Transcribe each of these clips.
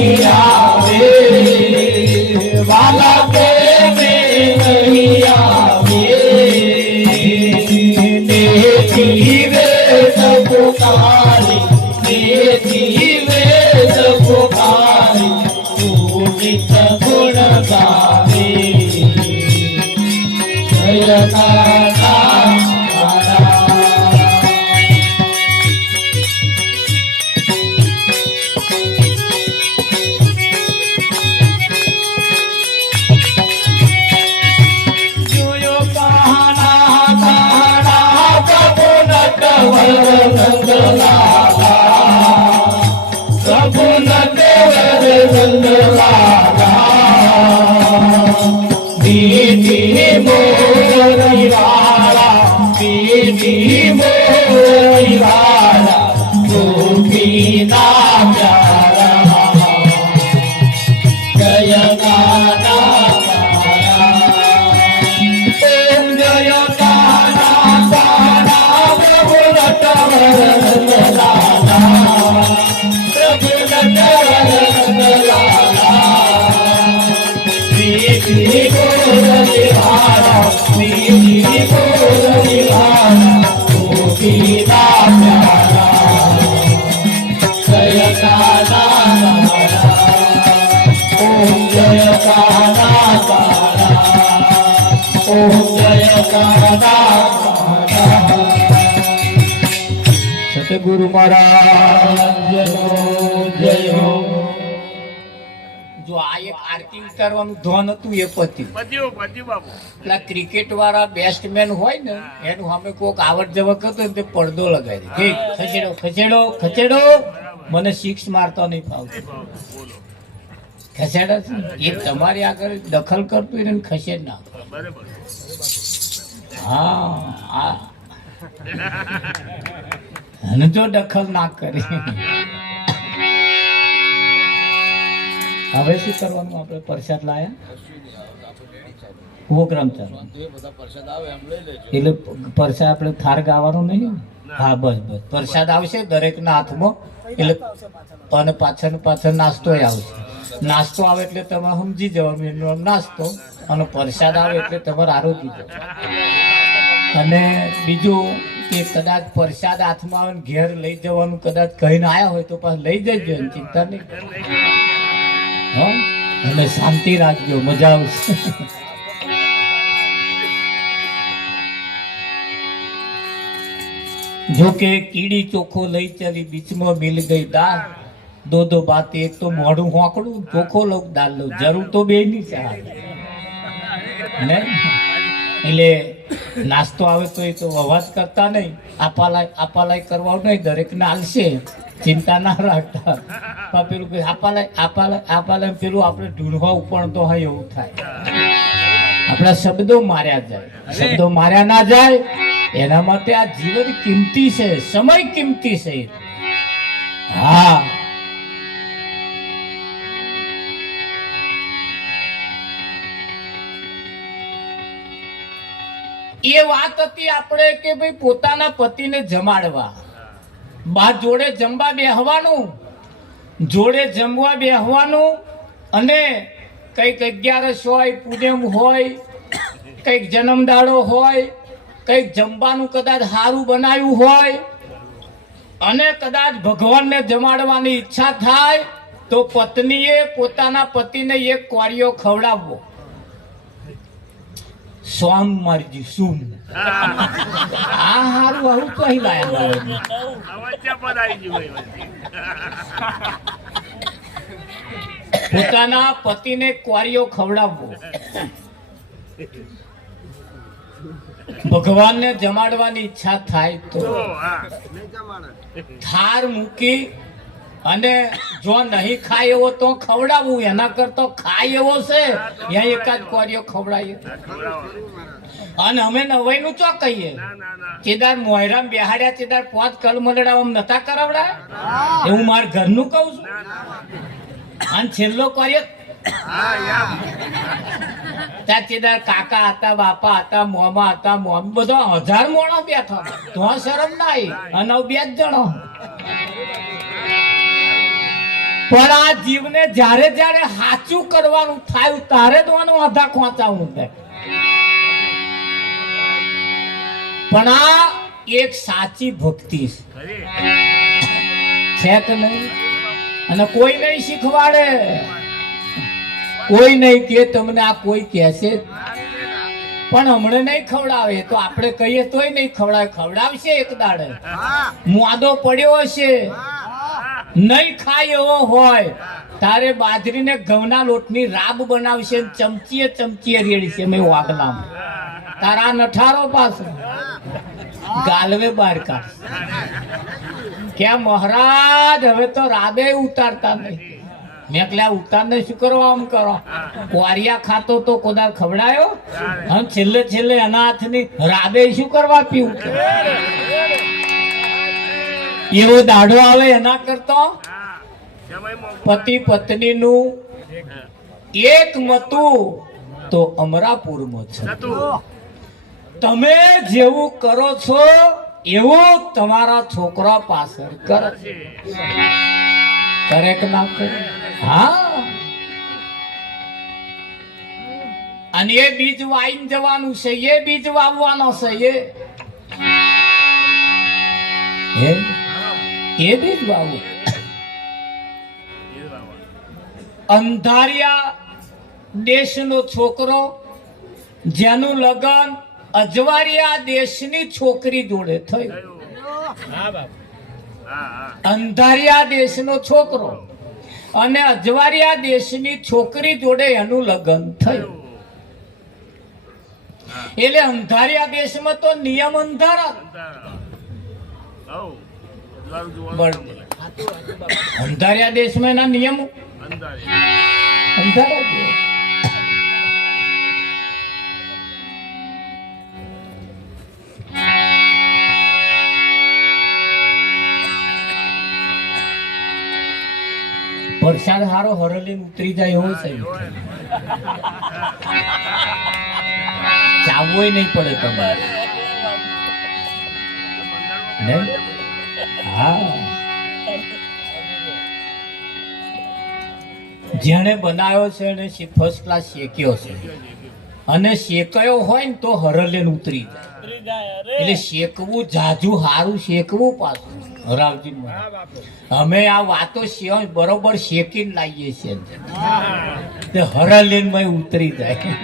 નહીં આવે વાલા પ્રેમે નહીં આવે દેખી વેદ પુકારી દેખી વેદ પુકારી તું નિત ગુણ ગાવે જય નાના प्रभु नटवर दीदी मोरी वाला दीदी मोरी वाला गोपी ना प्यारा जय गाना जय गाना गाना प्रभु સતગુરુ મહારાજ જય હો. જો આ એક આરતી ઉતારવાનું ધોન હતું એ પત્યું પેલા ક્રિકેટ વાળા બેટ્સમેન હોય ને એનું સામે કોઈક આવડ જવક હતો ને તે પડદો લગાવી દે ખસેડો ખસેડો ખસેડો મને સિક્સ મારતો નહીં ફાવતો ખસેડો એ તમારી આગળ દખલ કરતું એને ખસેડ ના હા અને જો દખલ ના કરે હવે શું કરવાનું? આપણે પ્રસાદ લાયા પ્રોગ્રામ ચાલુ એટલે પ્રસાદ આપણે થાર ગાવાનો નહીં. હા બસ બસ પ્રસાદ આવશે દરેક ના હાથમાં એટલે અને પાછળ પાછળ નાસ્તો આવશે. નાસ્તો આવે એટલે તમે સમજી જવાનું એનો નાસ્તો અને પ્રસાદ આવે એટલે તમારે આરોગી જવાનું. અને બીજું કે કદાચ પ્રસાદ હાથમાં આવે ઘેર લઈ જવાનું કદાચ કહીને આવ્યા હોય તો પાછું લઈ જજો ચિંતા નહીં. હા અને શાંતિ રાખજો મજા આવશે. જો કે કીડી ચોખ્ખો લઈ ચાલી બીચમાં મિલ ગઈ દાળ દો દો બાત એક તો મોઢું હોકડું ચોખ્ખો લોક દાળ લો જરૂર તો બે ની છે ને એટલે નાસ્તો આવે તો એ તો અવાજ કરતા નહીં આપાલાય કરવાનું નહીં દરેક ને આલશે ચિંતા ના રાખતા પેલું આપાલાય પેલું આપણે ઢૂંઢવા ઉપર તો હોય એવું થાય. આપણા શબ્દો માર્યા જાય શબ્દો માર્યા ના જાય એના માટે આ જીવન કિંમતી છે સમય કિંમતી છે. હા એ વાત હતી આપણે કે ભાઈ પોતાના પતિને જમાડવા બા જોડે જમવા બેહવાનું જોડે જમવા બેહવાનું અને કઈક 11 હોય પૂનમ હોય કઈક જન્મદાડો હોય કઈક જમવાનું કદાચ સારું બનાવ્યું હોય અને કદાચ ભગવાનને જમાડવાની ઈચ્છા થાય તો પત્નીએ પોતાના પતિને એક કોળિયો ખવડાવવો. સોમ મારજી સુમ આ હારું આવું તો અહીં પોતાના પતિને કોળિયો ખવડાવવો. ભગવાનને જમાડવાની ઈચ્છા થાય તો થાર મૂકી અને જો નહીં ખાય એવો તો ખવડાવવું એના કરતો ખાય એવો છે ત્યાં એકાદ કોળિયો ખવડાવીએ. અને અમે નવાઈ નું ચો કહીએ ચેદાર મોયરામ બેહાડ્યા ચેદાર 5 કલમલડા નતા કરાવડાય એવું મારા ઘરનું કહું છું. અને છેલ્લો કોળિયો ત્યાં ચેદાર કાકા હતા બાપા હતા મોમા હતા મોમ બધો 1000 મોણો બેઠા તો શરમ ના આવી અને 2 જ જણો પણ આ જીવને જ્યારે જ્યારે સાચું કરવાનું થાય તારે તો આનું આધા ખોંચાવું થાય. પણ આ એક સાચી ભક્તિ છે કે નહીં? અને કોઈ નહીં શીખવાડે, કોઈ નહીં કે તમને આ કોઈ કહેશે પણ હમણાં નહીં ખવડાવે તો આપણે કહીએ તોય નહીં ખવડાવે. ખવડાવશે એક દાડે, મુઆદો પડ્યો હશે, નહીં ખાય એવો હોય તારે બાજરીને ઘઉંના લોટની રાબ બનાવશે, ચમચીએ ચમચીએ રેડશે. મેં વાગલામ તારા નઠારો પાસે ગાલવે બહાર કાઢશે. ક્યાં મહારાજ હવે તો રાબે ઉતારતા નહીં. મેં કલે ઉતારને શું કરવા આમ કરો? કુવારિયા ખાતો તો કોદાર ખવડાયો, અને છેલ્લે છેલ્લે એના હાથની રાબે શું કરવા પીવું? એવો દાડો આવે એના કરતો પતિ પત્નીનું એક મતું તો અમરાપુરમાં છે. તમે જેવું કરો છો એવું તમારા છોકરા પાછળ કરે કે ના કરે? હા. અને એ બીજ વાઈને જવાનું છે, એ બીજ વાવવાનો છે, એ બીજ વાવવું. અંધારિયા દેશનો છોકરો જેનું લગ્ન અજવાળિયા દેશની છોકરી જોડે થયું. અંધારિયા દેશનો છોકરો અને અજવાળિયા દેશની છોકરી જોડે એનું લગ્ન થયું. એટલે અંધારિયા દેશમાં તો નિયમ અંધારા, અંધારિયા દેશમાં એના નિયમો અંધારા. વરસાદ હારો હરલી ઉતરી જાય એવો છે, ચાવવો નહીં પડે તમારે. હા, જેને બનાવ્યો છે એને ફર્સ્ટ ક્લાસ શેક્યો છે, અને શેકાયો હોય ને તો હરલે ઉતરી જાય. એટલે શેકવું જાજુ હારું શેકવું પાછું. રાવજી અમે આ વાતો બરોબર શેકીને લાવીએ છીએ, હરલીન ઉતરી જાય.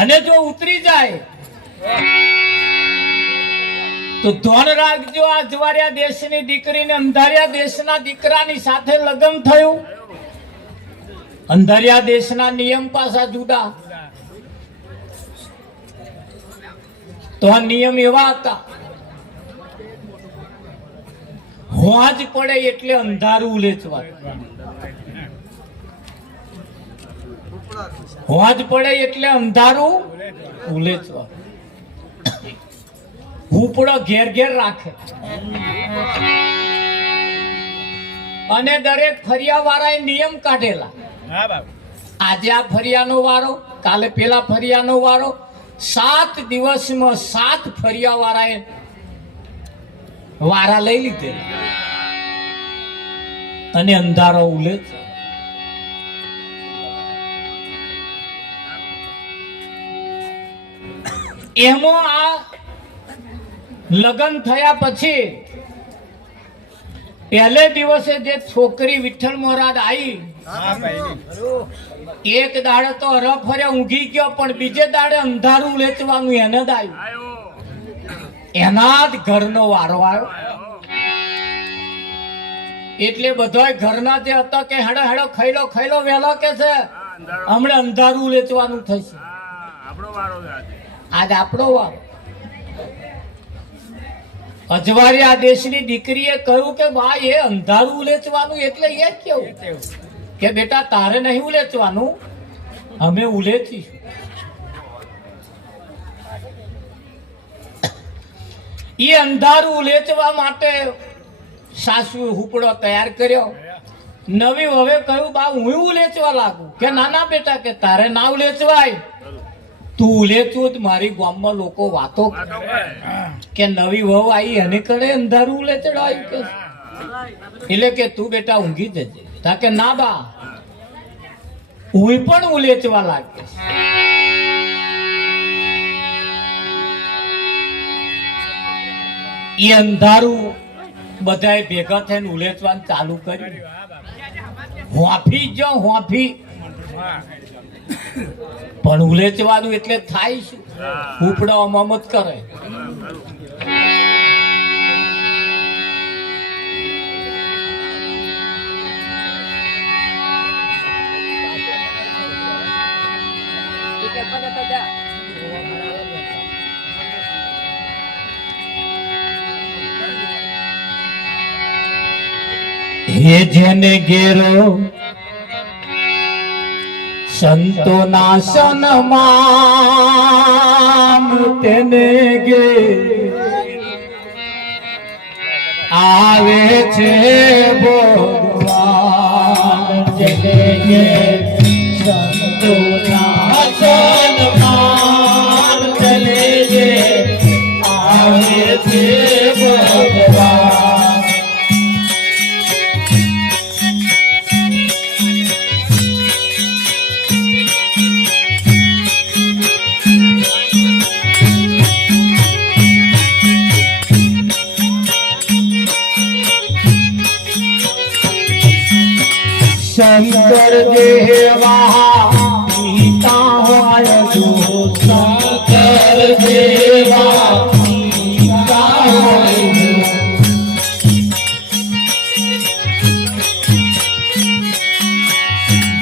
અને જો ઉતરી જાય તો ધોન રાખજો. આ અજવાળિયા દેશની દીકરીને અંધારિયા દેશના દીકરાની સાથે લગ્ન થયું. અંધારિયા દેશના નિયમ પાછા જુદા. તો આ નિયમ એવા હતા, હોજ પડે એટલે અંધારું ઉલેચવાનું, હોજ પડે એટલે અંધારું ઉલેચવાનું. હુપડો ઘેર ઘેર રાખે અને દરેક ફરિયા વાળાએ નિયમ કાઢેલા. આજે આ ફરિયાનો વારો, કાલે પેલા ફરિયાનો વારો. 7 દિવસમાં 7 ફરિયા વાળાએ વારા લઈ લીધેલા અને અંધારો ઉલેચ. એમાં આ લગ્ન થયા પછી પહેલે દિવસે જે છોકરી વિઠ્ઠલ મોરાદ આવી, એક દાડે તો હરફ ફર્યા ઊંઘી ગયો, પણ બીજે દાડે અંધારું લેચવાનું એને જ આવ્યું. એના જ ઘરનો વારો આવ્યો. એટલે બધા ઘરના જે હતા કે હેડો હેડો ખાઈ લો વહેલો કે છે, હમણાં અંધારું લેચવાનું થશે. આજ આપણો વારો. અજવાળિયા દેશની દીકરીએ કહ્યું કે ભાઈ એ અંધારું ઉલેચવાનું એટલે એ કેવું કે બેટા તારે નહીં ઉલેચવાનું, અમે ઉલેચીશું. એ અંધારું ઉલેચવા માટે સાસુએ હુપડો તૈયાર કર્યો. નવી હવે કહ્યું બા હું ઉલેચવા લાગુ. કે નાના બેટા કે તારે ના ઉલેચવાય, તું ઉલેચું જ મારી ગામમાં લોકો વાતો કે નવી વહુ આવી એને કડે અંધારું ઉલેચડાયું કે એટલે કે તું બેટા ઊંઘી જજે. તા કે ના બા હું પણ ઉલેચવા લાગે. એ અંધારું બધાએ ભેગા થઈને ઉલેચવાનું ચાલુ કર્યું. હોફી જો હોફી પણ ઉલેચવાનું એટલે થાય શું? ઉપડો અમત કરે. હે જેને ઘેરો સંતોના સન્માન તેને ગે આવે છે ભગવાન. જેને ગે સંતોના સન્માન તેને ગે આવે છે ભગવાન. શંકર દેવા પિતા હોય જો શંકર દેવા પિતા હોય જો.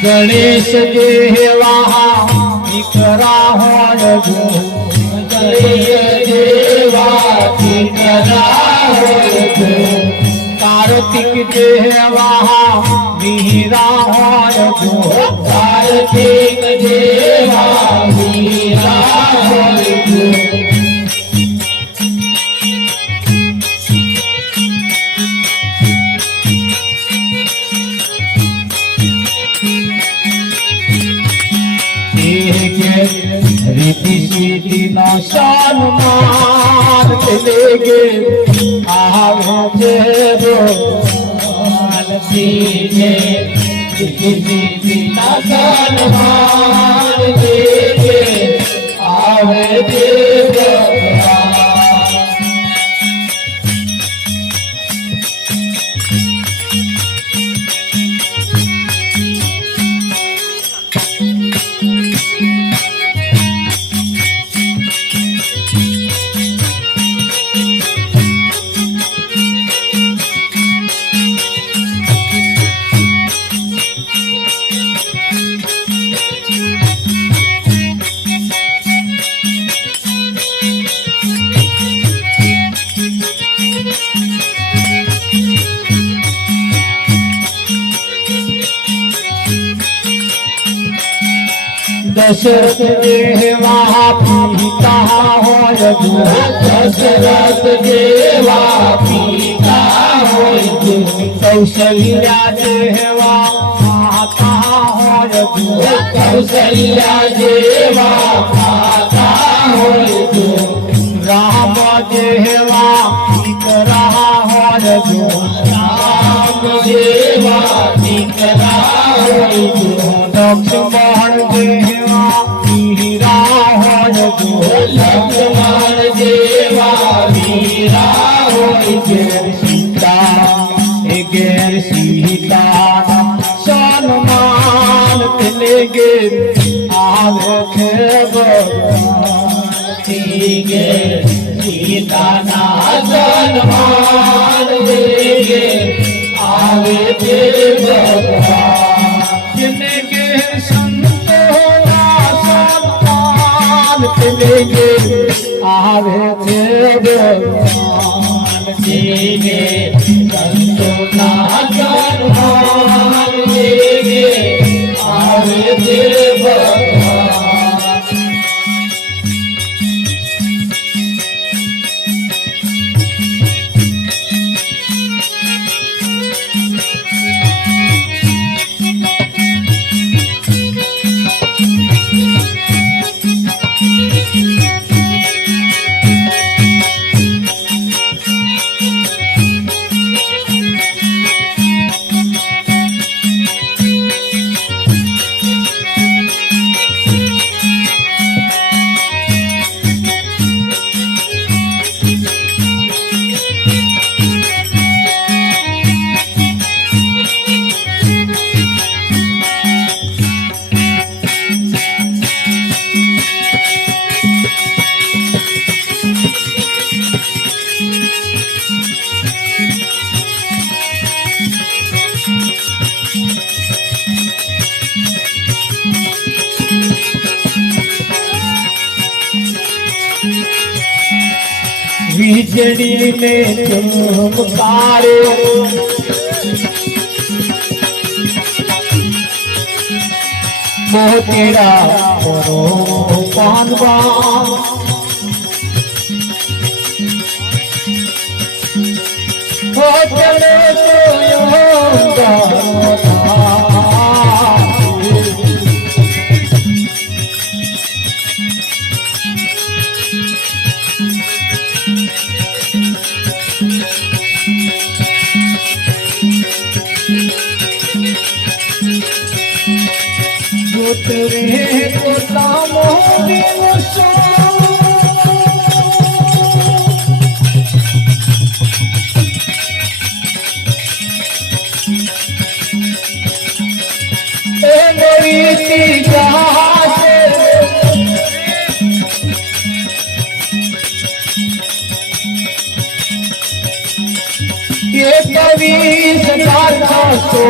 ગણેશ દેવા દીકરા હોય જો ગણેશ દેવા દીકરા હોય જો. કાર્તિક દેવા વીરા હોય જો કાર્તિક દેવા વીરા હોય જો. રીતિ સીધી નો સન્માન લેગે આવે છે ભગવાન. રીતિ ના સન્માન લેગે આવે છે ભગવાન. दशरथ देवा पिता હોય જો દશરથ દેવા પિતા હોય જો. કૌશલ્યા દેવા માતા હોય જો કૌશલ્યા દેવા માતા હોય જો. રામ દેવા દીકરા હોય જો રામ દેવા દીકરા હોય જો. લક્ષ્મણ દેવા વીરા હોય જો લક્ષ્મણ દેવા વીરા હોય જો. સીતા એ ઘેર સીતા સન્માન તેને ગે આવે છે ભગવાન. સીતાના સન્માન દેગે આવે છે ભગવાન. જેને ઘેર સંતોના સન્માન તેને ગે આવે છે ભગવાન. જેને સંતોના સન્માન દેગે આવે છે ભગવાન. વીજળી ને ચમકારે મોતીડા પરો પાનવા હોતને રે પોતાનો દિવસો એ નવી જાશે એ કવિ સદાર સો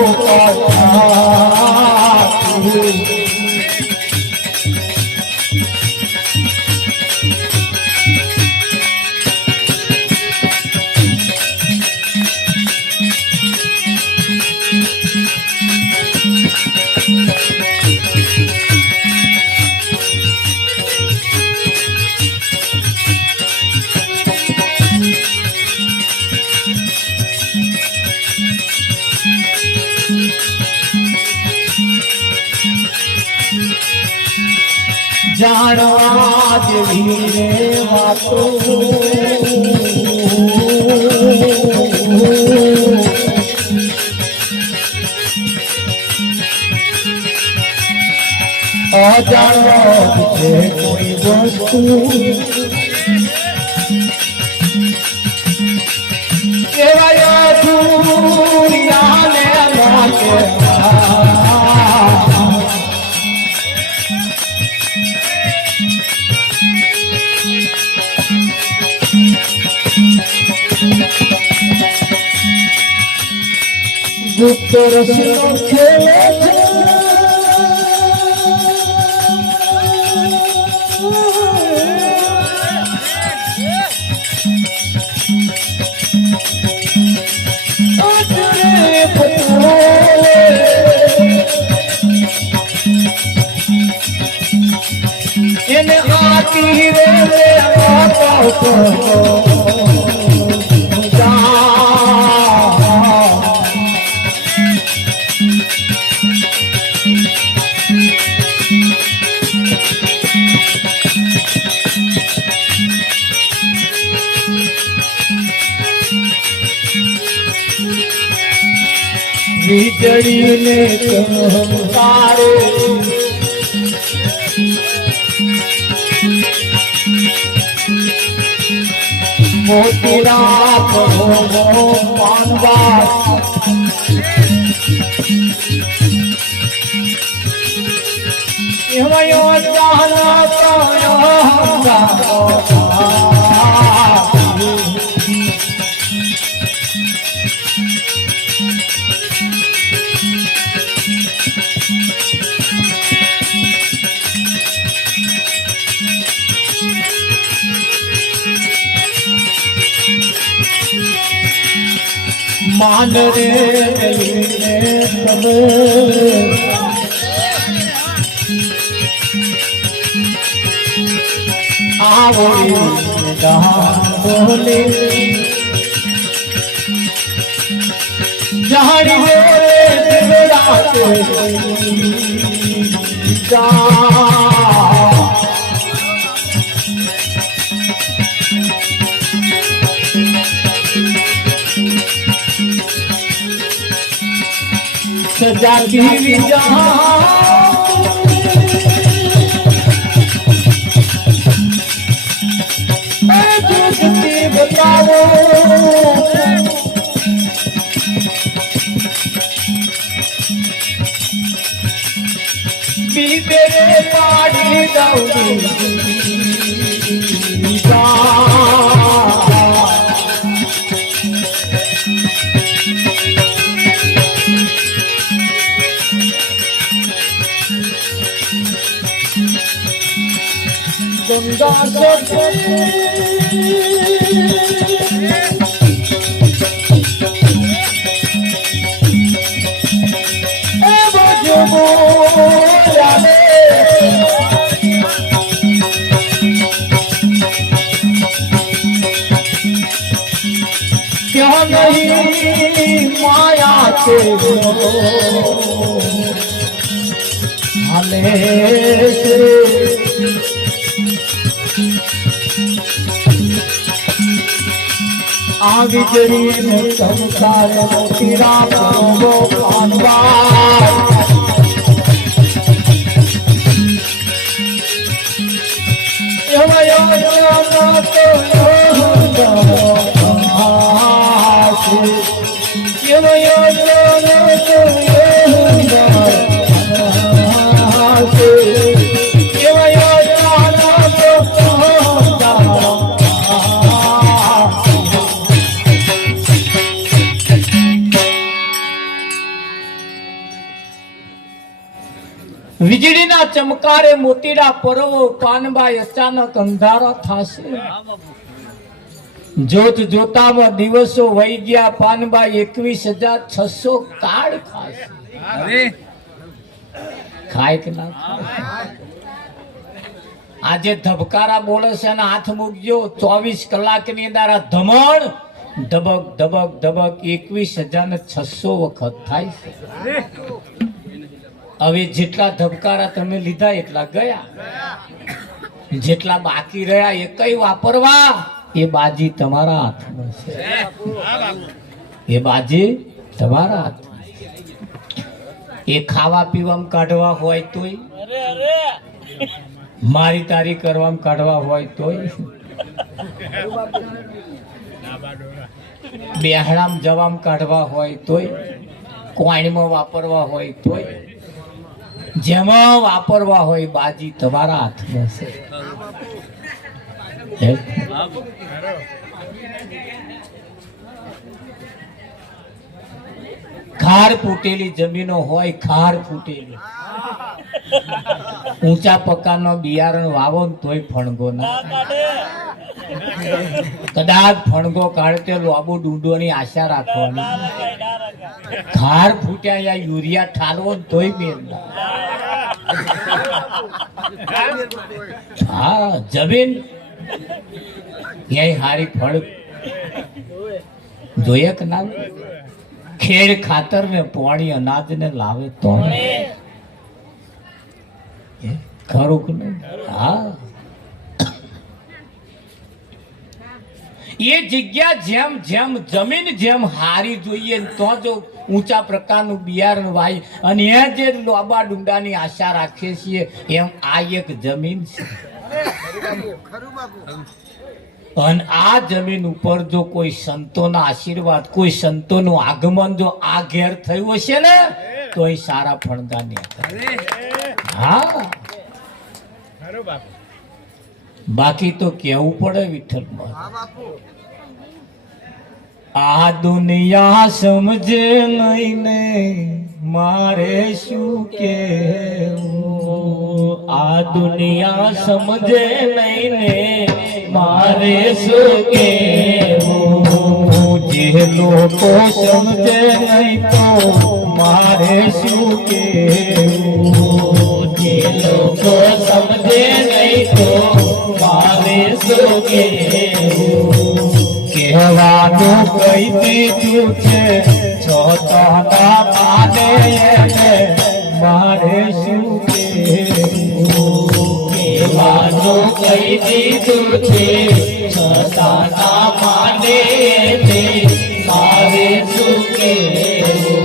જાણવા જેવી રે વાતો અજાણવા છે કોઈ વસ્તુ કેવાય દુનિયાને માટે ગુપ્ત રસનો ખેલ એને આતી રે વીજળી ને ચમકારે મોતીડા પરો પાનવા એવાયો मान रे आवो बोले जहाड़ी बोले रात सजाती बताओ तेरे पाड़ी गंगा यह नहीं माया के आगे जरीन संसार तेरा वो पानवा વીજળીના ચમકારે મોતીડા પરવો પાનબાઈ અચાનક અંધારા થાશે જોત જોતામાં દિવસો વહી ગયા પાનબાઈ 21,600 કાળ ખાશે ખાય કે ના આજે ધબકારા બોલે છે અને હાથ મૂકજો 24 કલાકની અંદર આ ધમણ ધબક ધબક ધબક 21,600 વખત થાય છે હવે જેટલા ધબકારા તમે લીધા એટલા ગયા જેટલા બાકી રહ્યા એ કઈ વાપરવા એ બાજી તમારા હાથમાં છે એ બાજી તમારા હાથમાં એ ખાવા પીવામાં કાઢવા હોય તોય મારી તારી કરવામાં કાઢવા હોય તોય બેહડામાં જવામાં કાઢવા હોય તોય કોઈમાં વાપરવા હોય તોય જેમાં વાપરવા હોય બાજી તમારા હાથમાં છે ખાર ફૂટેલી જમીનો હોય ખાર ફૂટેલી ઊંચા પકાનો બિયારણ વાવો ને તોય ફણગો ના કદાચ ફણગો કાઢતે લોબો ડુંડોની આશા રાખવાની ખાર ફૂટ્યા યા યુરિયા ઠાલવો ને તોય બેન હા જમીન ક્યાંય હારી ફળ જોઈએ કે ના ખેડ ખાતર ને પાણી અનાજ ને લાવે તો ખરું કે નહીં હા એ જગ્યા જેમ જેમ જમીન જેમ હારી જોઈએ તો જો ઊંચા પ્રકારનું બિયારણ વાય અને એ જે લોબા ડુંડાની આશા રાખીએ છીએ એમ આ એક જમીન છે અને આ જમીન ઉપર જો કોઈ સંતોના આશીર્વાદ કોઈ સંતોનું આગમન જો આ ઘેર થયું હશે ને તો એ સારા ફળગા નહીં હા બાકી તો કેવું પડે વિઠ્ઠલ આ દુનિયા સમજે લઈને મારે શું કેવું આ દુનિયા સમજે લઈને મારે શું કેવું જે લોકો સમજે નહીં તો મારે શું કેવું જે લોકો સમજે નહીં તો મારે શું કેવું કહેવાનું કઈ દીધું છે છોટાના માને મારે શું કહેવાનું કઈ દીધું છે છોટાના માને મારે શું કહેવું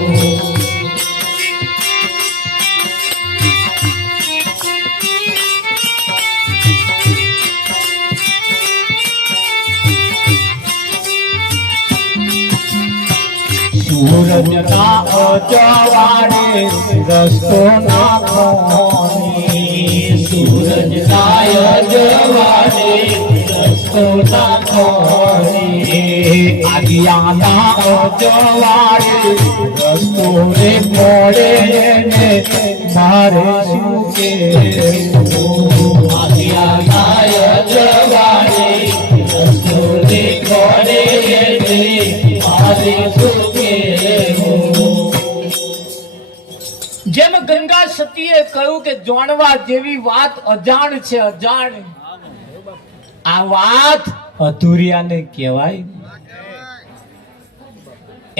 સૂરજના અજવાળે રસ્તો નાખોની સૂરજના અજવાળે રસ્તો નાખોની આજ્ઞાના અજવાળે રસ્તો રે પડે ને મારે શું કેવું આજ્ઞાના અજવાળે રસ્તો રે પડે ને મારે શું જેમ ગંગા સતીએ કહ્યું કે જાણવા જેવી વાત અજાણ છે અજાણ આ વાત અધૂરિયાને કહેવાય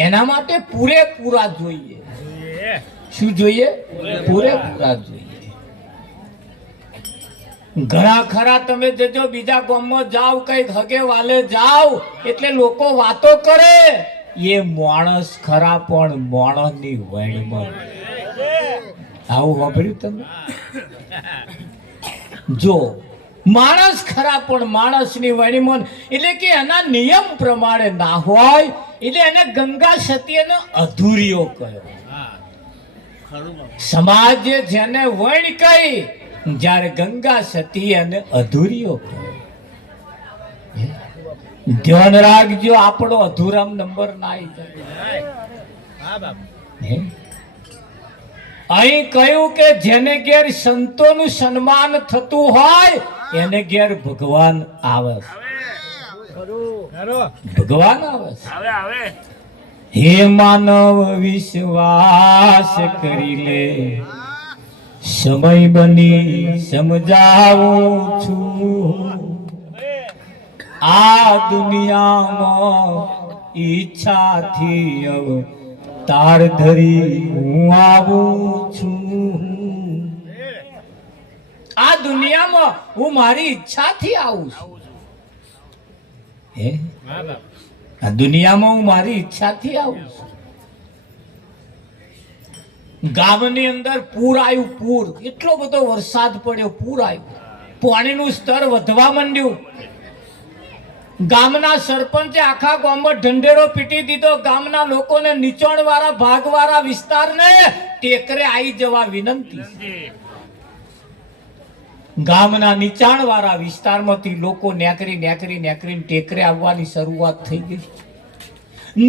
એના માટે પૂરેપૂરા જોઈએ. શું જોઈએ? પૂરેપૂરા જોઈએ. ઘણા ખરા તમે જજો બીજા ગામમાં જાવ, કઈ હગે વાલે જાવ એટલે લોકો વાતો કરે, એ માણસ ખરા પણ માણસની વણમાં. આવું સાંભળ્યું તમે? જો માણસ ખરા પણ માણસની વણીમન, એટલે કે એના નિયમ પ્રમાણે ના હોય એટલે એને ગંગા સતીને અધૂરીઓ કહ્યો. સમાજે જેને વણ કહી, જ્યારે ગંગા સતી અને અધૂરીઓ કહ્યો. ધ્યાન રાખજો, આપણો અધૂરામ નંબર ના આવી જાય. અહીં કહ્યું કે જેને ઘેર સંતોનું સન્માન થતું હોય એને ઘેર ભગવાન આવે. ભગવાન આવે. હે માનવ વિશ્વાસ કરી લે, સમય બની સમજાવું છું. આ દુનિયામાં ઈચ્છાથી અવતાર ધરી હું આવું છું. આ દુનિયામાં હું મારી ઈચ્છાથી આવું છું. આ દુનિયામાં હું મારી ઈચ્છાથી આવું છું. ગામની અંદર પૂર આવ્યું. પૂર, એટલો બધો વરસાદ પડ્યો, પૂર આવ્યું, પાણીનું સ્તર વધવા માંડ્યું. ગામના સરપંચે આખા ગામમાં ઢંઢેરો પીટી દીધો. ગામના લોકોને નીચાણ વાળા ભાગ વાળા વિસ્તારને ટેકરે આવી જવા વિનંતી. ગામના નીચાણ વાળા વિસ્તારમાંથી લોકો નેકરીને ટેકરે આવવાની શરૂઆત થઈ ગઈ.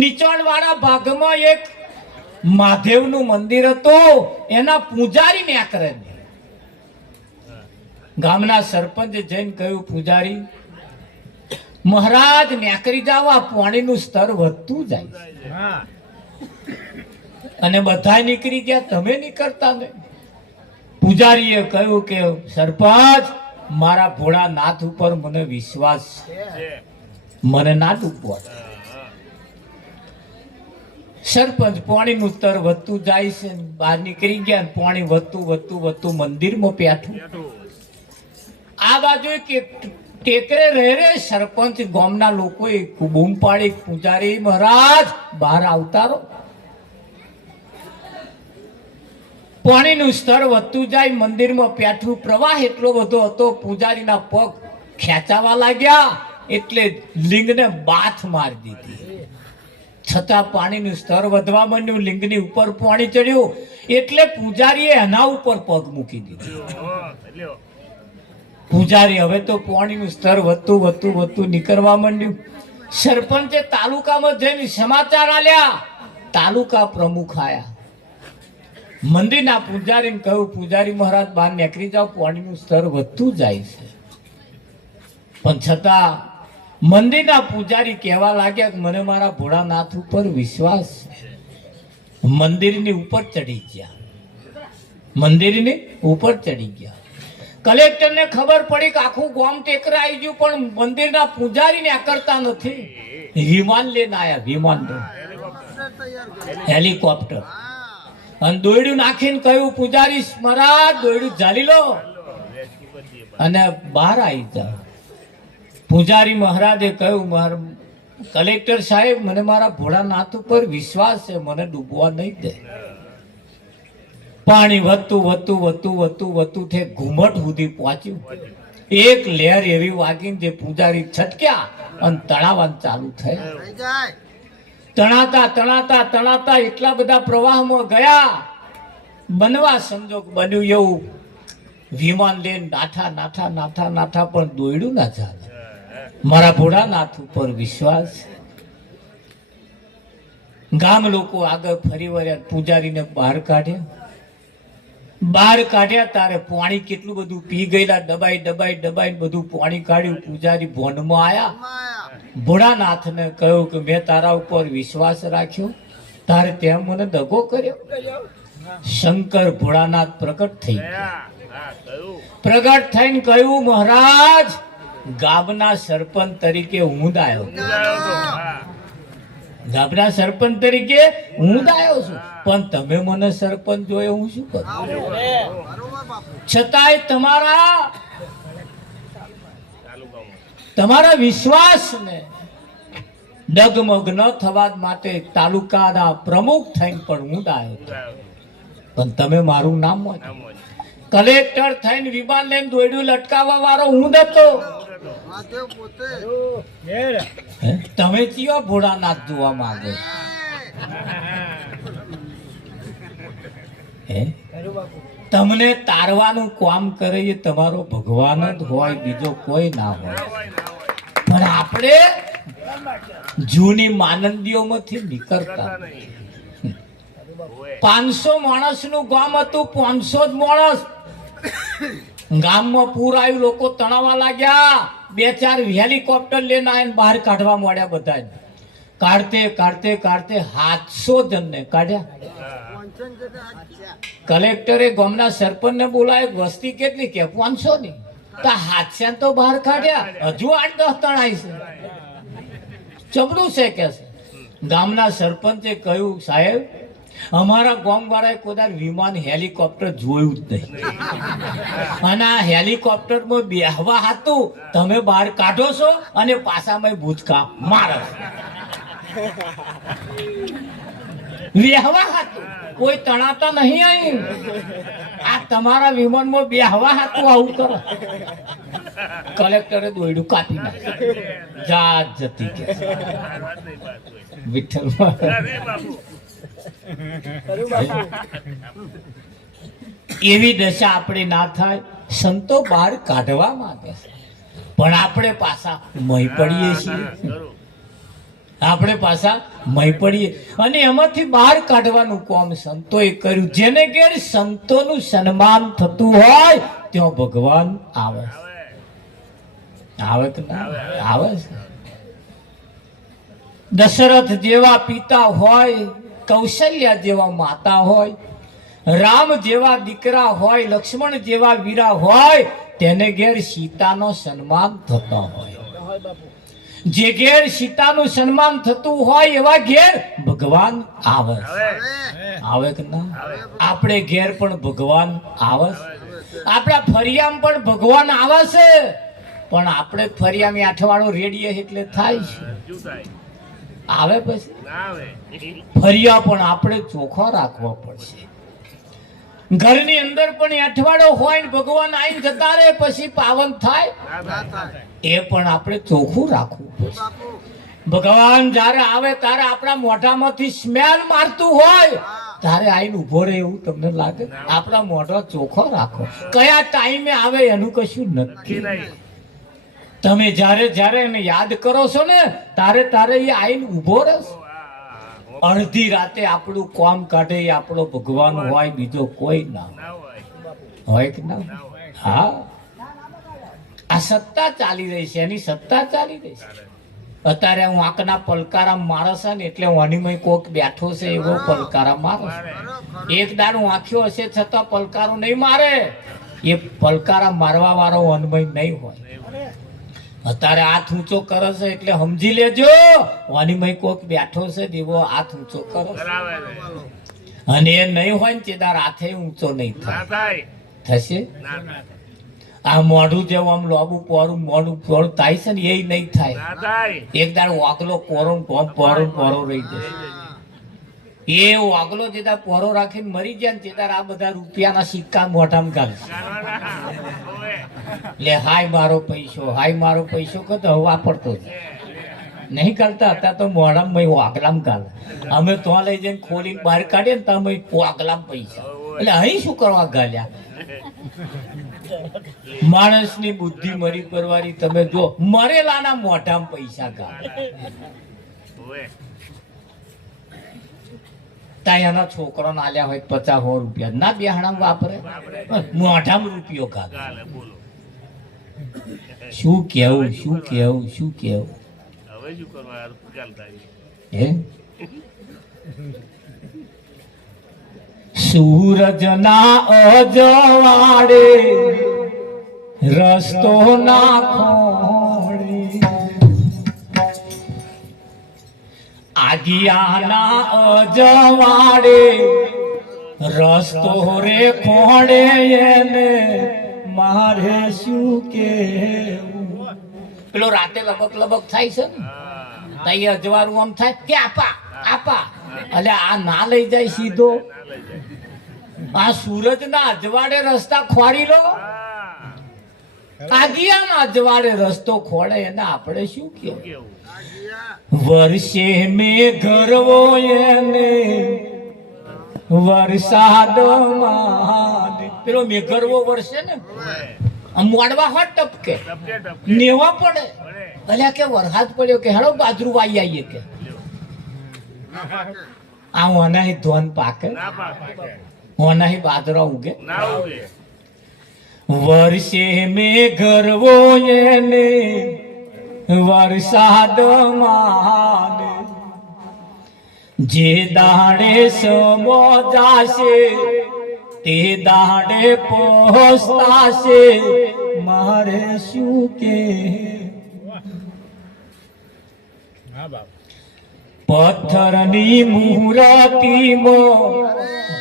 નીચાણ વાળા ભાગમાં એક મહાદેવનું મંદિર હતું, એના પૂજારી નેકરે. ગામના સરપંચે જઈને કહ્યું, પૂજારી મહારાજ નેકરી જાવ, આ પાણીનું સ્તર વધતું જાય. અને બધા નીકળી ગયા, તમે નીકળતા નહીં. પૂજારીએ કહ્યું કે સરપંચ, મારા ભોળાનાથ ઉપર મને વિશ્વાસ છે, મને ના ડૂબવા. સરપંચ પાણીનું સ્તર વધતું જાય છે, બહાર નીકળી ગયા. પાણી વધતું મંદિરમાં પેઠું. આ બાજુ કે ટેકરે રહે સરપંચ ગામના લોકોએ બૂમ પાડી, પૂજારી મહારાજ બહાર આવતારો. પાણીનું સ્તર વધતું જાય, મંદિરમાં પેઠું. પ્રવાહ એટલો બધો હતો, પૂજારીના પગ ખેંચાવા લાગ્યા એટલે લિંગને બાથ મારી દીધી. છતાં પાણીનું સ્તર વધવા માંડ્યું, લિંગની ઉપર પાણી ચડ્યું એટલે પૂજારીએ એના ઉપર પગ મૂકી દીધો. પૂજારી હવે તો પાણીનું સ્તર વધતું નીકળવા માંડ્યું. સરપંચે તાલુકામાં જઈને સમાચાર આલ્યા. તાલુકા પ્રમુખ આયા. મંદિરના પૂજારીને કહ્યું, પૂજારી મહારાજ બહાર નીકળી જાઓ, પાણીનું સ્તર વધતું જાય છે. પણ છતાં મંદિરના પૂજારી કહેવા લાગ્યા કે મને મારા ભોળાનાથ ઉપર વિશ્વાસ છે. મંદિરની ઉપર ચડી ગયા. મંદિરની ઉપર ચડી ગયા. કલેક્ટરને ખબર પડી કે આખું ગામ ટેકરે આવી ગયું, પણ મંદિરના પૂજારીને આકરતા નથી. વિમાન લઈને આયા. વિમાન હેલિકોપ્ટર. અને દોયડું નાખીને કહ્યું, પૂજારી મહારાજ દોયડું ઝાલી લો અને બહાર આવી જાઓ. પૂજારી મહારાજે કહ્યું, કલેક્ટર સાહેબ, મને મારા ભોળાનાથ ઉપર વિશ્વાસ છે, મને ડૂબવા નહીં દે. પાણી વધતું છે, ઘુમટ સુધી પહોંચ્યું. એક લહેર એવી વાગી જે પૂજારી છટક્યા અને તણાવવાનું ચાલુ થયા. તણાતા એટલા બધા પ્રવાહમાં ગયા. બનવા સંજોગ બન્યું એવું, વિમાન લઈને નાઠા પણ દોયડું ના ચાલે. મારા ભોળાનાથ ઉપર વિશ્વાસ. ગામ લોકો આગળ ફરી વળ્યા. પૂજારીને બહાર કાઢ્યા. તારે પાણી કેટલું બધું પી ગયેલા. દબાઈ બધું પાણી કાઢ્યું. પૂજારી ભોનમાં આયા. ભોળાનાથને કહ્યું કે મેં તારા ઉપર વિશ્વાસ રાખ્યો, તારે તેમ મને દગો કર્યો. શંકર ભોળાનાથ પ્રગટ થઈ ગયા. પ્રગટ થઈને કહ્યું, મહારાજ ગામના સરપંચ તરીકે હું આવ્યો. ગામના સરપંચ તરીકે હું જ આવ્યો છું, પણ તમે મને સરપંચ જોયો, હું શું કરું? છતાંય તમારા વિશ્વાસને ડગમગ ન થવા માટે તાલુકાના પ્રમુખ થઈને પણ હું જ આવ્યો છું. પણ તમે મારું નામ મોકલ્યું. કલેક્ટર થઈને વિમાન લઈને દોયડું લટકાવવા વાળો હું જ હતો. તમે કેવા ભોળાનાથ જોવા માંગો? તમને તારવાનું કામ કરે એ તમારો ભગવાન જ હોય, બીજો કોઈ ના હોય. પણ આપણે જૂની માનંદીઓમાંથી નીકળતા. 500 માણસનું ગામ હતું, 500 જ માણસ. ગામમાં પૂર આવ્યું, લોકો તણાવા લાગ્યા. 2-4 હેલિકોપ્ટર લઈને આવીને બહાર કાઢવા મળ્યા. બધા કાઢતે 700 જણને કાઢ્યા. કલેક્ટરે ગામના સરપંચને બોલાવ્યો, વસ્તી કેટલી? કે 500 ની. તો 700 તો બહાર કાઢ્યા, હજુ 8-10 તણાય છે. ચબડું છે કે છે. ગામના સરપંચે કહ્યું, સાહેબ અમારા ગામ વાળાએ કોઈ વિમાન હેલિકોપ્ટર જોયું જ નહીં, અને આ હેલિકોપ્ટરમાં બેહવા હતું તમે બહાર કાઢો છો અને પાછામાં ભૂચકા મારો. બેહવા હતું, કોઈ તણાતા નહીં અહીં. આ તમારા વિમાનમાં બેહવા હતું, આવું કરો. કલેક્ટરે દોયડું કાપી નાખ્યું. જાત જતી કે વિઠ્ઠલ એવી દશા આપણે ના થાય. સંતો બહાર કાઢવા માંગે છે, પણ આપણે પાછા મહી પડીએ છીએ. આપણે પાછા મહી પડીએ અને એમાંથી બહાર કાઢવાનું કામ સંતોએ કર્યું. જેને ઘેર સંતોનું સન્માન થતું હોય ત્યાં ભગવાન આવે. આવે કે ના આવે? દશરથ જેવા પિતા હોય, કૌશલ્યા જેવા માતા હોય, રામ જેવા દીકરા હોય, લક્ષ્મણ જેવા વીરા હોય, તેને ઘેર સીતાનો સન્માન થતો હોય. જે ઘેર સીતાનું સન્માન થતું હોય એવા ઘેર ભગવાન આવે. આવે કે ના? આપણે ઘેર પણ ભગવાન આવે. આપણા ફરિયામ પણ ભગવાન આવે છે, પણ આપણે ફરિયામી આઠવાડો રેડીએ એટલે થાય છે. આવે પછી ફરિયા પણ આપણે ચોખ્ખો રાખવો પડશે. ઘરની અંદર પણ અઠવાડો હોય ને ભગવાન આવીને જતા રહે પછી પાવન થાય, એ પણ આપણે ચોખ્ખું રાખવું પડશે. ભગવાન જયારે આવે ત્યારે આપણા મોઢામાંથી સ્મેલ મારતું હોય ત્યારે આવીને ઉભો રહે એવું તમને લાગે? આપણા મોઢો ચોખ્ખો રાખો. કયા ટાઈમે આવે એનું કશું નક્કી. તમે જ્યારે એને યાદ કરો છો ને તારે એ આઈને ઉભો રહેશે. અડધી રાતે આપણું કામ કાઢે એ આપણો ભગવાન હોય, બીજો કોઈ ના હોય કે ના? હા, આ સત્તા ચાલી રહી છે, એની સત્તા ચાલી રહી છે. અત્યારે હું આંખના પલકારા માણસ ને એટલે વાણીમાં કોક બેઠો છે એવો પલકારા માણસ. એક દાડું આંખ્યો હશે છતાં પલકારો નહીં મારે, એ પલકારા મારવા વાળો વનમય નહીં હોય. અત્યારે હાથ ઊંચો કરે છે એટલે સમજી લેજો વાણીમાં કોક બેઠો છે એવો હાથ ઊંચો કરો. અને એ નહીં હોય ને તેદાર હાથે ઊંચો નહીં થાય. થશે? આ મોઢું જેવું આમ લોબું પોરું મોઢું પોરું થાય છે ને એ નહીં થાય. એક દાડ વાગલો પોરો પોરો રહી જશે. એ વાગલો જેદાર પોરો રાખીને મરી જાય ને તેદાર આ બધા રૂપિયાના સિક્કા મોઢામાં ગાલશે. એટલે હાય મારો પૈસો કતો વાપરતો જ નહીં. કરતા હતા તો મોઢામાં વાગલામ ગાલે. અમે તો લઈ જઈને ખોલીને બહાર કાઢીએ ને તમે વાગલામ પૈસા. એટલે અહીં શું કરવા ગાલ્યા? માણસની બુદ્ધિ મરી પરવારી. તમે જો મરેલાના મોઢામાં પૈસા ગાલે. ત્યાં એના છોકરાને આલ્યા હોય 50-100 રૂપિયા ના બેહાણા વાપરે, મોઢામાં રૂપિયો ગાલે. શું કેવું? હવે શું કરવા હે? સૂરજના અજવાળે રસ્તો નાખો, આગિયાના અજવાડે રસ્તો રે ખોડે એને મારે શું કેવું. પેલો રાતે લબક લબક થાય છે ને તઈ અજવાળું આમ થાય કે આપા આપા, એટલે આ ના લઈ જાય સીધો. આ સૂરજ ના અજવાડે રસ્તા ખોરી લો, આગિયાના અજવાડે રસ્તો ખોડે એને આપણે શું કેવું. વર્ષે મેં ગરવો એને વરસાદમાં, પેલો મેઘરવો વર્ષે ને મોડવા હોત ટપકે નેવા પડે, અલ્યા કે વરસાદ પડ્યો કે હેડો બાજરું વાઈ આવીએ કે આ ઓનાહી ધોન પાકે, ઓનાહી બાજરા ઉગે. વર્ષે મેઘરવો એને વરસાદમાં, જે દાડે સમો જાશે તે દાડે પહોંચતાશે મારે શું કે. પથ્થરની મૂર્તિમાં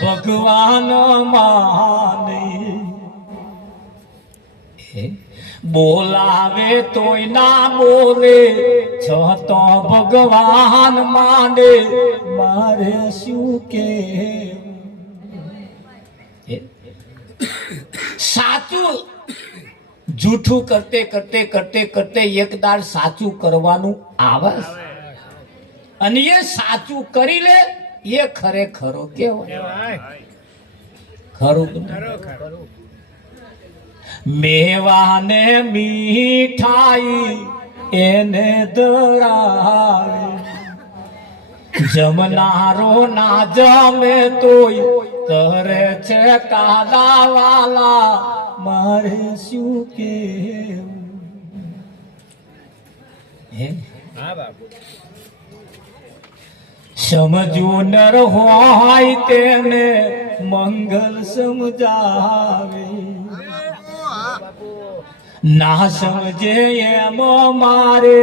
ભગવાન માને, બોલાવે તોય ના બોલે છતો ભગવાન માને મારે શું કે. સાચું જૂઠું કરતે કરતે કરતે કરતે એક દાડ સાચું કરવાનું આવે અને એ સાચું કરી લે એ ખરેખરો કેવાય. ખરું મેવાને મીઠાઈ એને ધરાવે, જમનારો ના જમે તોય કરે છે કાલાવાલા મારે શું કેવું. સમજુ નર હોય તેને મંગલ સમજાવે, ના સમજે એમ મારે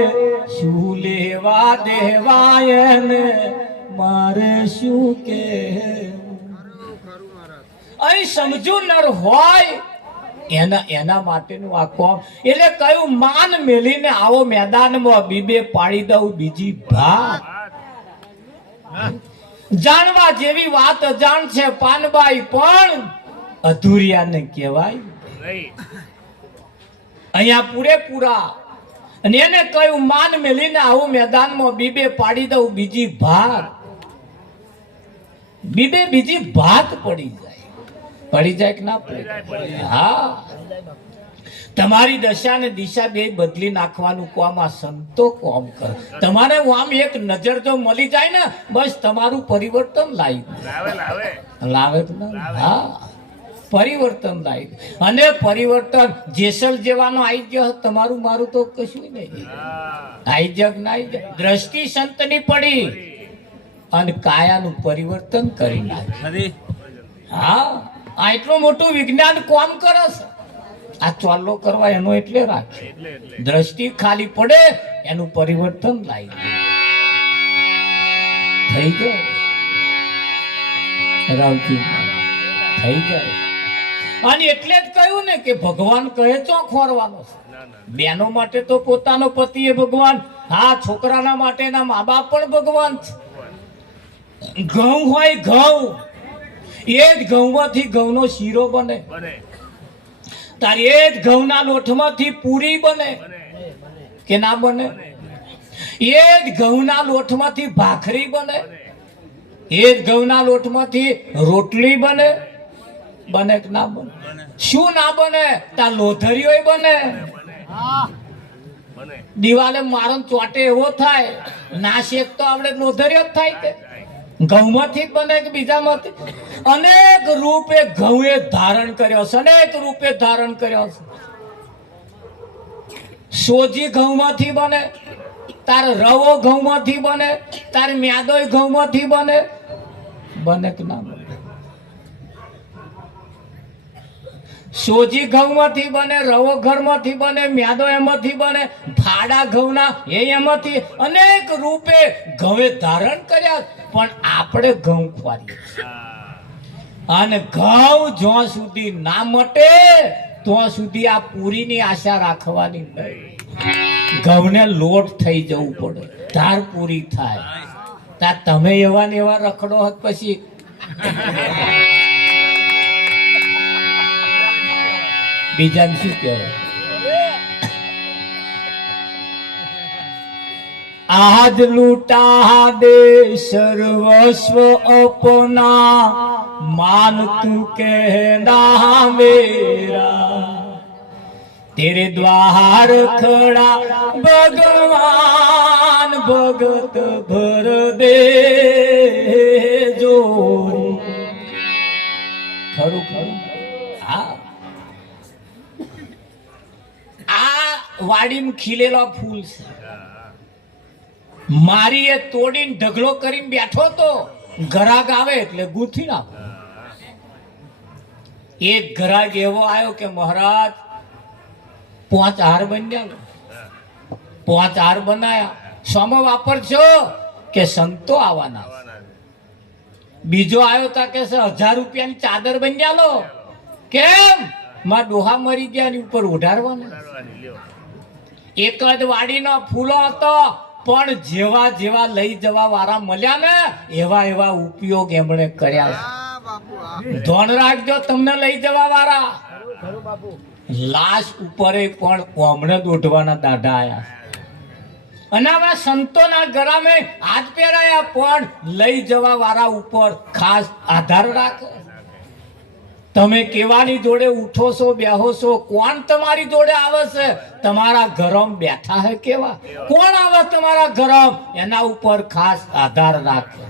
શું લેવા દેવાય ને મારે શું કે. અહીં સમજુ નર હોય એના માટેનું આ કોમ. એટલે કયું માન મેલીને આવો મેદાનમાં બીબે પાડી દઉં બીજી ભાત. જાણવા જેવી વાત અજાણ છે પાનબાઈ પણ અધૂરિયાને કહેવાય. અહીંયા પૂરેપૂરા અને એને કયું માન મેલીને આવું મેદાનમાં બીબે પાડી દઉં બીજી ભાત. બીબે બીજી ભાત પડી જાય કે ના પડે. હા, તમારી દશા ને દિશા બે બદલી નાખવાનું કોમ આ સંતો કોમ કરે. તમારે આમ એક નજર જો મળી જાય ને બસ તમારું પરિવર્તન લાવે. હા, પરિવર્તન લાવી. અને પરિવર્તન જેસલ જેવાનો આવી ગયો તમારું મારું તો કશું નહીં. આઈ જગ ના દ્રષ્ટિ સંતની પડી અને કાયાનું પરિવર્તન કરી નાખ્યું. હા, આ એટલું મોટું વિજ્ઞાન કોમ કરે છે. આ ચોલ્લો કરવા એનો એટલે રાખે, દ્રષ્ટિ ખાલી પડે એનું પરિવર્તન લાવી થઈ જાય. રાવજી થઈ જાય. અને એટલે જ કહ્યું ને કે ભગવાન કહે ચો ખોરવાનો છે. બેનો માટે તો પોતાનો પતિ એ ભગવાન, હા છોકરાના માટેના મા બાપ પણ ભગવાન છે. ઘઉં હોય ઘઉં, એ જ ઘઉંમાંથી ઘઉંનો શીરો બને, તારી એ જ ઘઉંના લોટમાંથી પૂરી બને કે ના બને, એ જ ઘઉંના લોટમાંથી ભાખરી બને, એ જ ઘઉંના લોટમાંથી રોટલી બને કે ના બને. શું ના બને? તાર લોધરીઓ બને. દિવાલે મારો ચોટે એવો થાય ના શેક તો આપણે લોધરીઓ જ થાય કે ઘઉંમાંથી બને કે બીજામાંથી. અનેક રૂપે ઘઉં ધારણ કર્યો છે, અનેક રૂપે ધારણ કર્યો છે. સોજી ઘઉંમાંથી બને, તાર રવો ઘઉંમાંથી બને, તાર મ્યાદોય ઘઉંમાંથી બને કે ના બને. સોજી ઘઉંમાંથી બને, રવો ઘરમાંથી બને, મ્યાદો એમાંથી બને, ફાડા ઘઉંના એમાંથી અનેક રૂપે ઘવે ધારણ કર્યા. પણ આપણે ઘઉં ખવારીએ અને ઘઉં જ્યાં સુધી ના મટે ત્યાં સુધી આ પૂરીની આશા રાખવાની નહીં. ઘઉંને લોટ થઈ જવું પડે, ધાર પૂરી થાય. તમે એવા ને એવા રખડો હોત પછી બીજાને શું કહેવાય? આજ લૂટા દે સર્વસ્વ અપના, मान तू कहना मेरा, तेरे द्वार खड़ा भगवान भगत भर दे जो. खरू खरू હા, આ વાડીમાં ખીલેલા ફૂલ છે. મારી એ તોડીને ઢગલો કરીને બેઠો તો ઘરાક આવે એટલે ગૂંથી નાખો. એક ઘરાક એવો આવ્યો કે મહારાજ 5 હાર બન્યા. 5 હાર બનાયા. સોમો વાપરશો કે સંતો આવવાના. બીજો આવ્યો તા કે 1000 રૂપિયાની ચાદર બન્યા લો. કેમ? માં ડોહા મરી ગયા ની ઉપર ઉઢારવાના. એક જ વાડીનો ફૂલો હતો પણ જેવા જેવા લઈ જવા વાળા મળ્યા ને એવા એવા ઉપયોગ એમણે કર્યા. ધોન રાખજો તમને લઈ જવા વાળા. લાશ ઉપરે પણ હમણાં દોઢવાના દાઢા આયા. અને આવા સંતોના ગળામે હાથ પહેરાયા પણ લઈ જવા વાળા ઉપર ખાસ આધાર રાખે. તમે કેવાની જોડે ઉઠો છો બેહો છો, કોણ તમારી જોડે આવે છે? તમારા ઘરમ બેઠા હે કેવા? કોણ આવે તમારા ઘરમ? એના ઉપર ખાસ આધાર રાખે.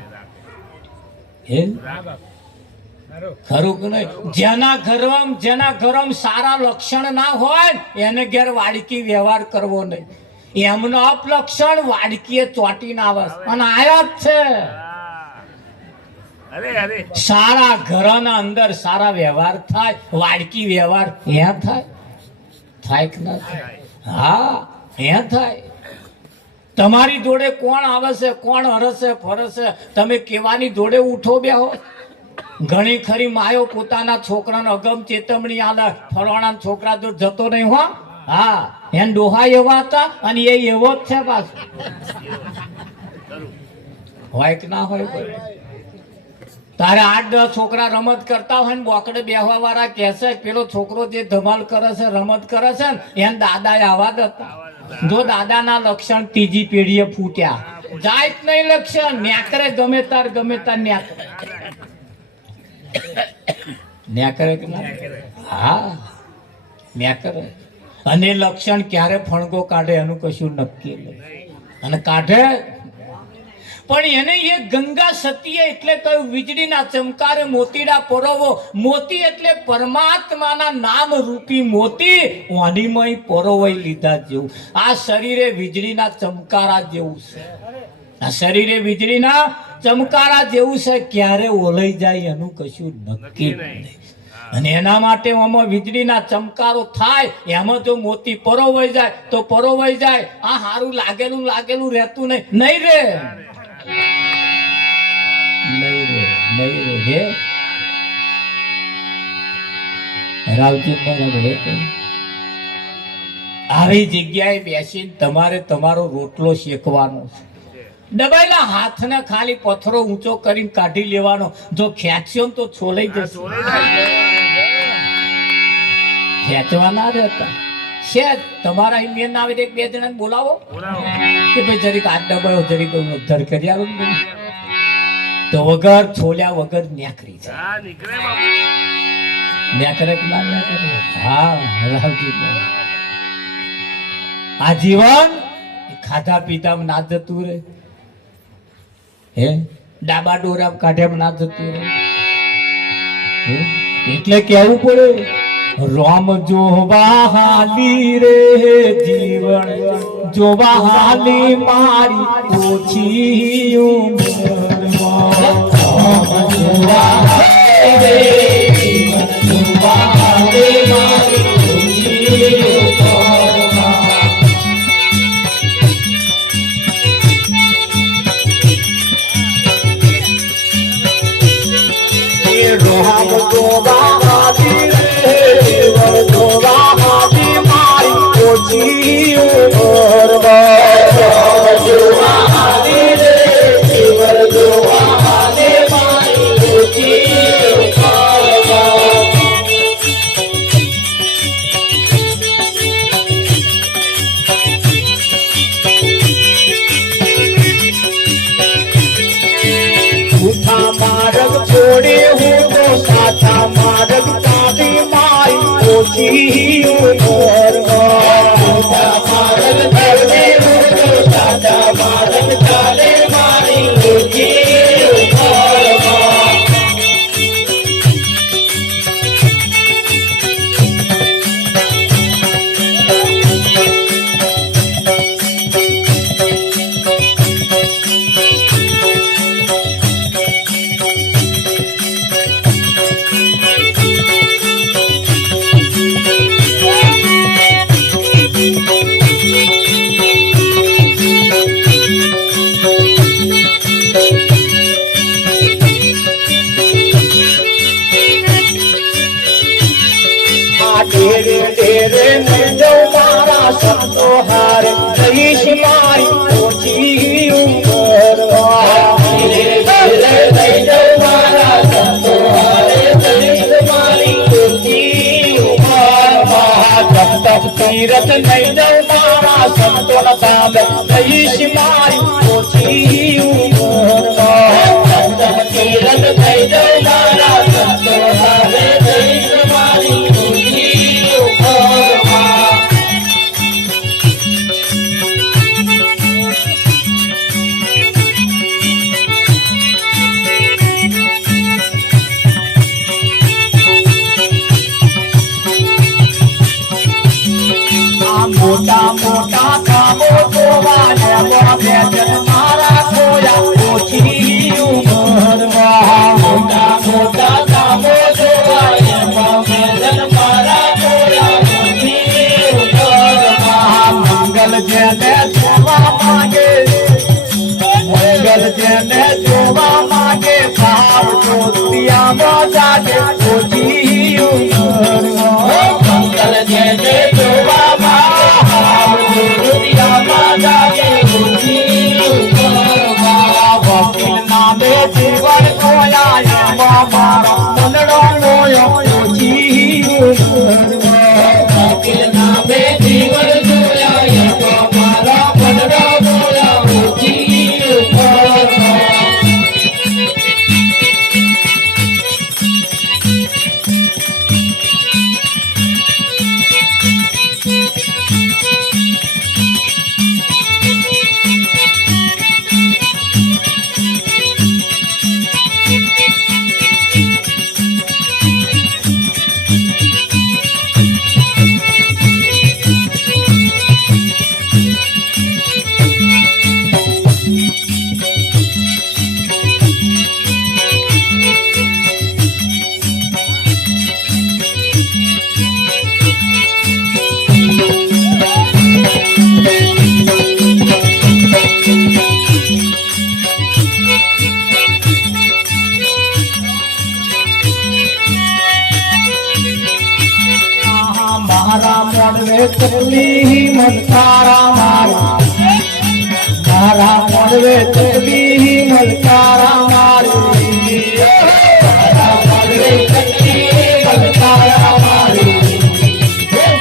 ખરું કે નહીં? જેના ઘરમ સારા લક્ષણ ના હોય એને ઘેર વાડકી વ્યવહાર કરવો નહીં. એમનો અપલક્ષણ વાડકીએ ચોટીને આવે અને આયા જ છે. સારા ઘરના અંદર સારા વ્યવહાર થાય, વાડકી વ્યવહાર ત્યાં થાય કે ના થાય? હા, ત્યાં થાય. તમારી જોડે કોણ આવે છે, કોણ હરસે ફરસે, તમે કેવાની જોડે ઉઠો બેહો. ઘણી ખરી માયો પોતાના છોકરાને અગમ ચેતવણી આલે, ફરવાના છોકરા જો જતો નહીં હો. હા, એને ડોહા એવા હતા અને એ એવો જ છે પાછો. હોય કે ના હોય? તારે 8-10 છોકરા રમત કરતા હોય ને બોકડે બેહવા વાળા કહેશે પેલો છોકરો જે ધમાલ કરે છે, રમત કરે છે ને એને દાદા આવા જ હતા. જો દાદાના લક્ષણ ત્રીજી પેઢીએ ફૂટ્યા, જાય જ નહીં લક્ષણ. ન્યાકરે ગમે તાર ન્યાકરે કે ના? હા, ન્યાકરે. અને લક્ષણ ક્યારે ફણગો કાઢે એનું કશું નક્કી નહીં. અને કાઢે પણ એને એ ગંગા સતીએ એટલે કહ્યું વીજળીના ચમકારે મોતીડા પરોવો. મોતી એટલે પરમાત્માના નામ રૂપી મોતી વાણીમાં પરોવાઈ લીધા જેવું. આ શરીરે વીજળીના ચમકારા જેવું છે. આ શરીરે વીજળીના ચમકારા જેવું છે. ક્યારે ઓલાઈ જાય એનું કશું નક્કી નહીં. અને એના માટે આમાં વીજળીના ચમકારો થાય, એમાં જો મોતી પરોવાઈ જાય તો પરોવાઈ જાય. આ હારું લાગેલું રહેતું નહીં રે. આવી જગ્યાએ બેસીને તમારે તમારો રોટલો શેકવાનો છે. દબાયેલા હાથને ખાલી પથ્થરો ઊંચો કરીને કાઢી લેવાનો. જો ખેંચ્યો તો છોલાઈ જશે. ખેંચવા ના રહેતા છે. તમારા મેન આવે 1-2 જણાને બોલાવો કે ભાઈ જરીક હાથ દબાયો, જરીક ઉદ્ધાર કરી આવો. તો વગર છોલ્યા વગર ન્યાકરી જાય. ન્યાકરે કે ના ન્યાકરે? હા, આ જીવન ખાધા પીધામાં ના જતું રહે. હે, ડાબા ડોરા કાઢ્યામાં ના જતું રહે. એટલે કેવું પડે રામ જોવા હાલી રે જીવન જોવા હાલી મારી ઓછી ઉંમરમાં. રામ જોવા હાલી રે જીવન જોવા હાલી જોડે હું તો સાચા માર્ગ ચાલી મારી ઓછી ઉંમરમાં સાચા માર્ગ જોડે હું તો સાચા માર્ગ ચાલે મારી ઓછી ઉંમરમાં ढेरे ढेरे नंदो मारा संतो हारे रईश मारी ओછી ઉંમરમાં ઢેરે ઢેરે નંદો મારા સંતો હારે રઈશ મારી ઓછી ઉંમરમાં તપ તપ તીરથ નંદો મારા સંતો ના ધામ રઈશ મારી ઓછી ઉંમરમાં તપ તપ તીરથ નંદો મારા સંતો હારે રઈશ મારી મોટા મોટા કામો જોવાના બેચન મારા ખોયા ઓછી ઉંમરમાં મોટા મોટા કામો જોવાના બેચન મારા ખોયા ઓછી ઉંમરમાં મંગલ જેને જોવા માંગે મંગલ જેને જોવા માંગે ભાવ તો દુનિયામાં જાગે ઓછી ઉંમરમાં મંગલ જેને જોવા વકીલ નામે જીવન ખોલાયા મારા મનડો લોયો ઓછી વકીલ નામે જીવન ખોલાયા મારા મનડો લોયો ઓછી તકલી મન તારા મારી મારા પડવે તકલી મન તારા મારી મારા પડવે તકલી મન તારા મારી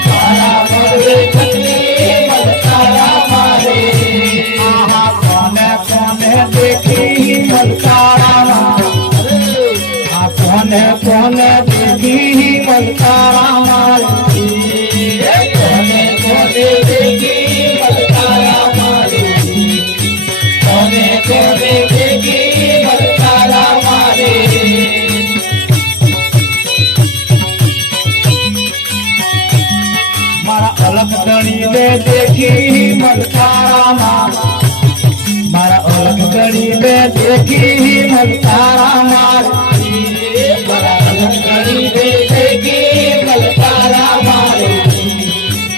મારા પડવે તકલી મન તારા મારી આહા કોને કોને દેખી મન તારા મારી આ કોને કોને દેખી મન તારા મારી देखी मन तारा मारा अलग घड़ी में देखी मन तारा मारा अलग घड़ी में देखी मन तारा मारे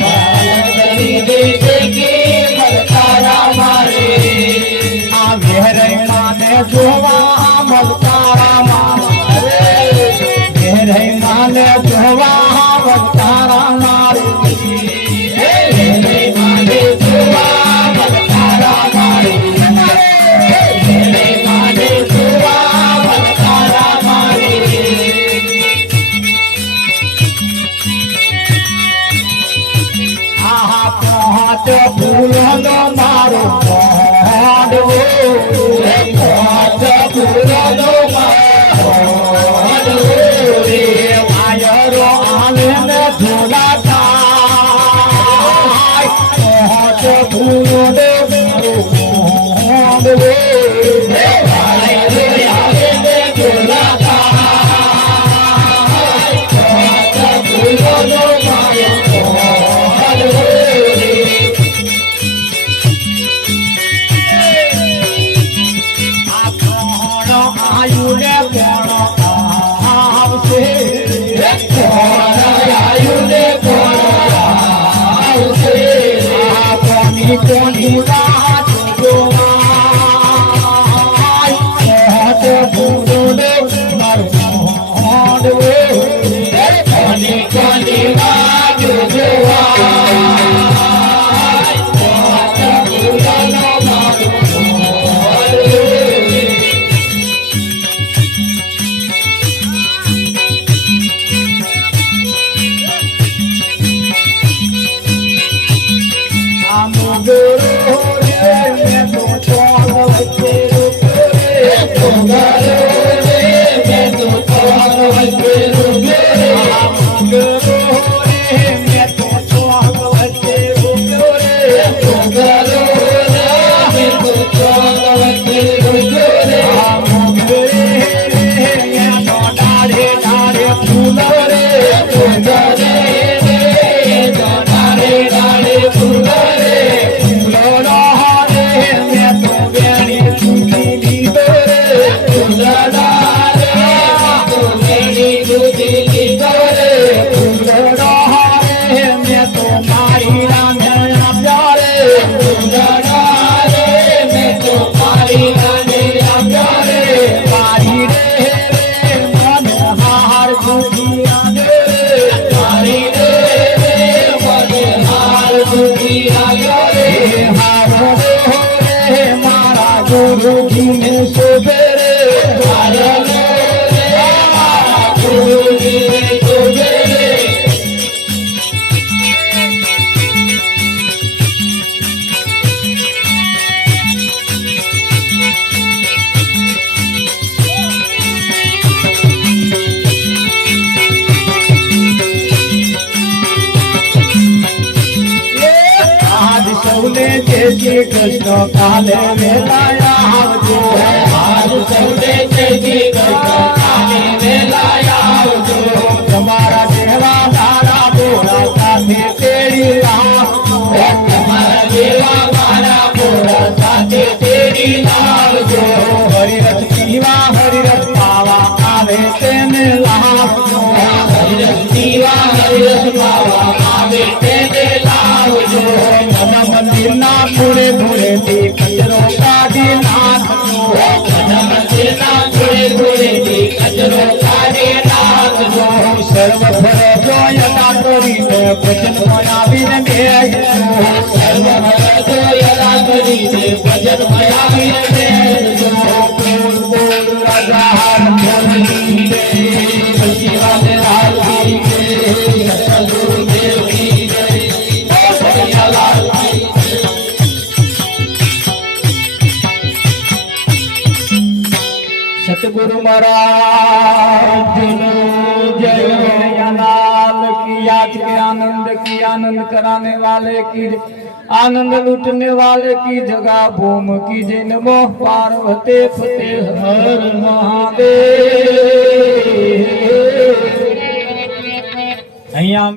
अलग घड़ी में देखी मन तारा मारे आ गहरे माने जोवा मन तारा मारे गहरे माने जोवा मन तारा मारे માંડવો ભાઈ રે આવે ને બોલાતા ફૂલોનો માળો માંડવો આ કોણ આયુ ને કોણ આવશે કોણ આયુ ને કોણ આવશે આ કોની રાત જોવાય તો ભૂલો ને મારો માંડવો કોની રાત જોવાય તો ભૂલોનો મારો માંડવો શ્રી કૃષ્ણ કાલે વેલાયા આવજો આજ સૌને જય શ્રી કૃષ્ણ કાલે વેલાયા આવજો તમારા જેવા મારા બોરા સાથે તેડી લાવજો તમારા જેવા મારા બોરા સાથે તેડી લાવજો હરિરસ પીવા હરિરસ પાવા આવે તેને લાવજો હરિરસ પીવા હરિરસ પાવા આવે તેને લાવજો મંદિરના પૂરે પૂરેથી કચરો કાઢી નાખજો મંદિરના પૂરે પૂરેથી કચરો કાઢી નાખજો સર્વ ફરજો યથા કરીને ભજનમાં આવીને બેસજો સર્વ ફરજો યથા કરીને ભજનમાં આવીને બેસજો બોલ બોલ રાજા હનુમાનજી જય શિવાને લાલજી જય સદગુરુદેવ કી જય કનૈયાલાલ सतगुरु महाराज जय कन्हैयालाल की याद के आनंद कराने वाले की आनंद लूटने वाले की जगह भूम की जय नमो पार्वती फतेह हर महादेव। અહીંયા